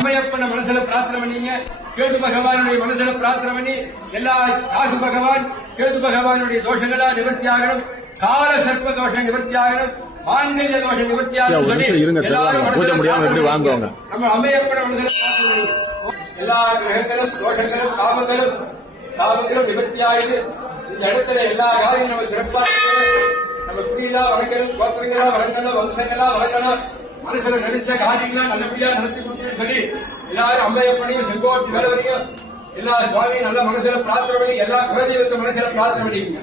அம்மையப்பன மனசுல பிரார்த்தனை பண்ணீங்க. கேது பகவானுடைய மனசுல பிரார்த்தனை பண்ணி எல்லா ராகு பகவான் கேது பகவானுடைய தோஷங்களா நிவர்த்தி ஆகணும். கால சர்ப்ப தோஷம் நிவர்த்தி ஆகணும். மாங்கல்ய தோஷம் நிவர்த்தி ஆகணும். எல்லாரும் நம்ம அம்மையப்பன மனசுல பிரார்த்தனை பண்ணி எல்லா கிரகங்களும் தோஷங்களும் சாபங்களும் நிவர்த்தி ஆகுது. இந்த இடத்துல எல்லா காரியம் நம்ம சிறப்பாக நம்ம குடியிலா வளர்க்கணும், கோத்திரங்களா வளர்க்கணும், வம்சங்களா வளர்க்கணும். மனசுல நினைச்ச காரியங்களா நல்லபடியா நடத்தி கொடுக்கணும்னு சொல்லி எல்லாரும் அம்மையப்பனையும் செங்கோட்டு வேலவரையும் எல்லா சுவாமியும் நல்ல மனசுல பிரார்த்தனை பண்ணி எல்லா குலதெய்வத்தை மனசுல பிரார்த்தனை பண்ணிக்கங்க.